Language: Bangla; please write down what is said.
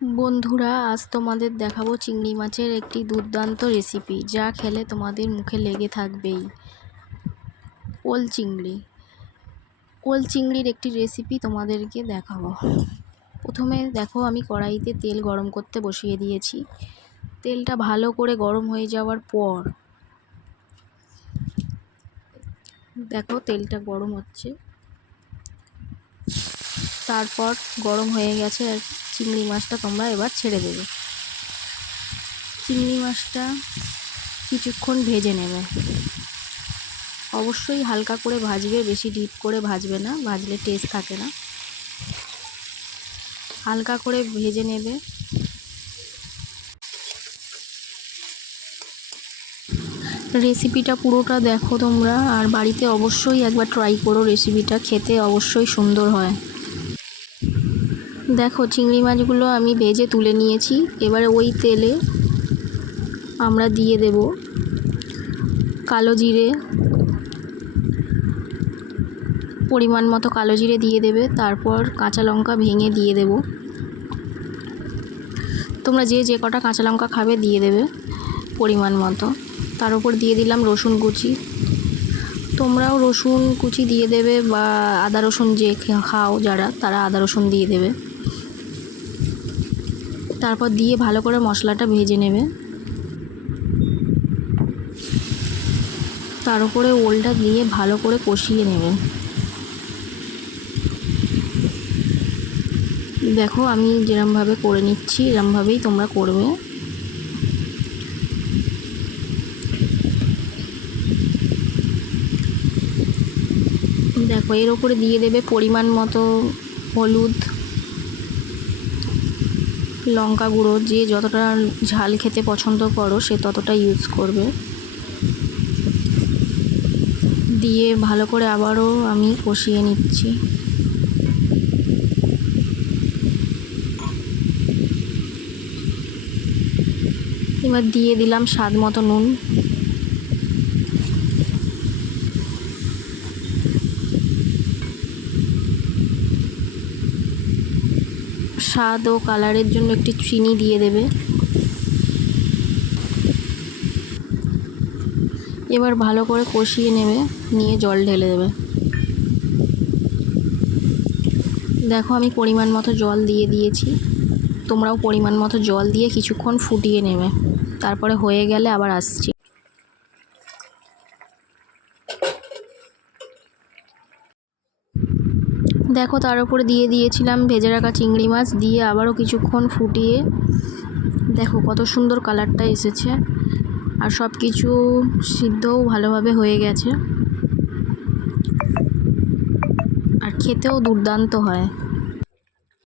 বন্ধুরা, আজ তোমাদের দেখাবো চিংড়ি মাছের একটি দুর্দান্ত রেসিপি, যা খেলে তোমাদের মুখে লেগে থাকবেই। ওল চিংড়ির একটি রেসিপি তোমাদেরকে দেখাবো। প্রথমে দেখো, আমি কড়াইতে তেল গরম করতে বসিয়ে দিয়েছি। তেলটা ভালো করে গরম হয়ে যাওয়ার পর দেখো তেলটা গরম হচ্ছে। তারপর গরম হয়ে গেছে আর চিংড়ি মাছটা তোমরা এবার ছেড়ে দেবে। চিংড়ি মাছটা কিছুক্ষণ ভেজে নেবে। অবশ্যই হালকা করে ভাজবে, বেশি ডিপ করে ভাজবে না, ভাজলে টেস্ট থাকে না। হালকা করে ভেজে নেবে। রেসিপিটা পুরোটা দেখো তোমরা, আর বাড়িতে অবশ্যই একবার ট্রাই করো। রেসিপিটা খেতে অবশ্যই সুন্দর হয়। দেখো, চিংড়ি মাছগুলো আমি ভেজে তুলে নিয়েছি। এবারে ওই তেলে আমরা দিয়ে দেব কালো জিরে, পরিমাণ মতো কালো জিরে দিয়ে দেবে। তারপর কাঁচা লঙ্কা ভেঙে দিয়ে দেব। তোমরা যে কটা কাঁচা লঙ্কা খাবে দিয়ে দেবে পরিমাণ মতো। তার উপর দিয়ে দিলাম রসুন কুচি। তোমরাও রসুন কুচি দিয়ে দেবে, বা আদা রসুন যে খাও যারা, তারা আদা রসুন দিয়ে দেবে। তারপর দিয়ে ভালো করে মশলাটা ভেজে নেবে। তার উপরে ওলটা দিয়ে ভালো করে কষিয়ে নেবে। দেখো, আমি যেরমভাবে করে নিচ্ছি এরমভাবেই তোমরা করবে। দেখো, এর ওপরে দিয়ে দেবে পরিমাণ মতো হলুদ, লঙ্কা গুঁড়ো। যে যতটা ঝাল খেতে পছন্দ করো সে ততটা ইউজ করবে। দিয়ে ভালো করে আবারও আমি কষিয়ে নিচ্ছি। এবার দিয়ে দিলাম স্বাদ মতো নুন। স্বাদ ও কালারের জন্য একটু চিনি দিয়ে দেবে। এবার ভালো করে কষিয়ে নেবে, নিয়ে জল ঢেলে দেবে। দেখো, আমি পরিমাণ মতো জল দিয়ে দিয়েছি। তোমরাও পরিমাণ মতো জল দিয়ে কিছুক্ষণ ফুটিয়ে নেবে। তারপরে হয়ে গেলে আবার আসছি। দেখো, তার উপরে দিয়ে দিয়েছিলাম ভেজে রাখা চিংড়ি মাছ। দিয়ে আবারও কিছুক্ষণ ফুটিয়ে দেখো কত সুন্দর কালারটা এসেছে, আর সব কিছু সিদ্ধও ভালোভাবে হয়ে গেছে, আর খেতেও দুর্দান্ত হয়।